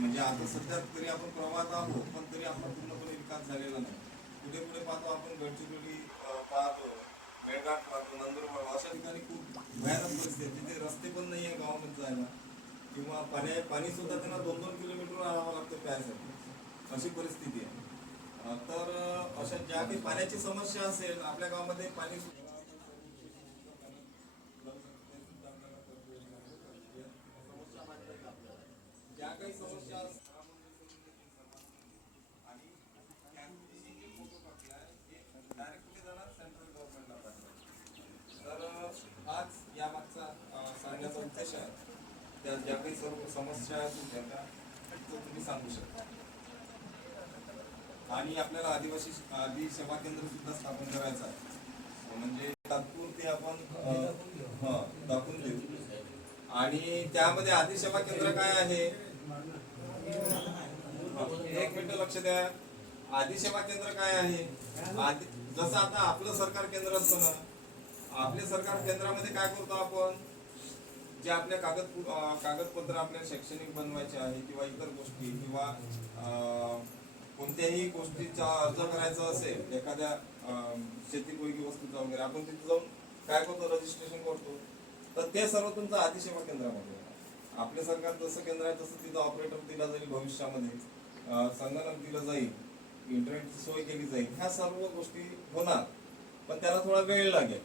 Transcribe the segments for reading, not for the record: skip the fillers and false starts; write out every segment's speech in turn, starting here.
म्हणजे आता सध्या तरी आपण प्रवाहात आहोत, पण तरी आपला पूर्णपणे विकास झालेला नाही. पुढे पुढे पाहतो आपण गडचिरोली पाहतो, मेळघाट पाहतो, नंदुरबार अशा ठिकाणी खूप भयानक परिस्थिती आहे. तिथे रस्ते पण नाही आहे गावामध्ये जायला, किंवा पाणी सुद्धा त्यांना 2-2 किलोमीटर आणावं लागतं प्यायसाठी, अशी परिस्थिती आहे. तर अशा ज्या काही पाण्याची समस्या असेल आपल्या गावामध्ये पाणी ज्या काही समस्या तर आज या मागचा सांगण्याचा उद्देश आहे, त्या ज्या काही सर्व समस्या असतील त्या तुम्ही सांगू शकता. आणि आपल्याला आदी सेवा केंद्र सुद्धा स्थापन करायचं आहे, म्हणजे तात्पुरते आपण दाखवून देऊ. आणि त्यामध्ये आदी सेवा केंद्र काय आहे, एक मिनिट लक्ष द्या. आदी सेवा केंद्र काय आहे, जसं आता आपलं सरकार केंद्र असतं ना, आपले सरकार केंद्रामध्ये काय करतो आपण, जे आपल्या कागदपत्र आपल्या शैक्षणिक बनवायचे आहे किंवा इतर गोष्टी, किंवा कोणत्याही गोष्टीचा अर्ज करायचा असेल, एखाद्या शेतीपयोगी वस्तूचा वगैरे, आपण तिथे जाऊन काय करतो, रजिस्ट्रेशन करतो. तर ते सर्व तुमचं आदी सेवा केंद्रामध्ये. आपले सरकार जसं केंद्र आहे तसं तिथं ऑपरेटर दिला जाईल, भविष्यामध्ये संगणक दिलं जाईल, इंटरनेटची सोय केली जाईल, ह्या सर्व गोष्टी होणार, पण त्याला थोडा वेळ लागेल.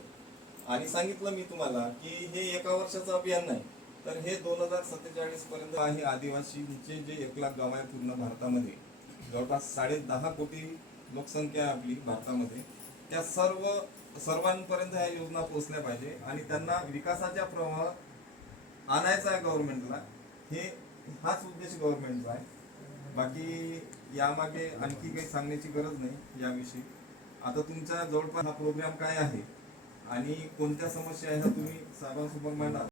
आणि सांगितलं मी तुम्हाला की हे एका वर्षाचं अभियान नाही, तर हे 2047 पर्यंत आहे. आदिवासीचे जे 1 लाख गाव आहे पूर्ण भारतामध्ये, जवळपास 10.5 कोटी लोकसंख्या आहे आपली भारतामध्ये, त्या सर्वांपर्यंत ह्या योजना पोहोचल्या पाहिजे आणि त्यांना विकासाच्या प्रवाहात आणायचा आहे गव्हर्नमेंटला. हाच उद्देश गव्हर्नमेंटचा आहे. बाकी यामागे आणखी काही सांगण्याची गरज नाही याविषयी. आता तुमच्या जवळपास हा प्रोग्राम काय आहे आणि कोणत्या समस्या आहे तुम्ही साहेबांसमोर मांडा.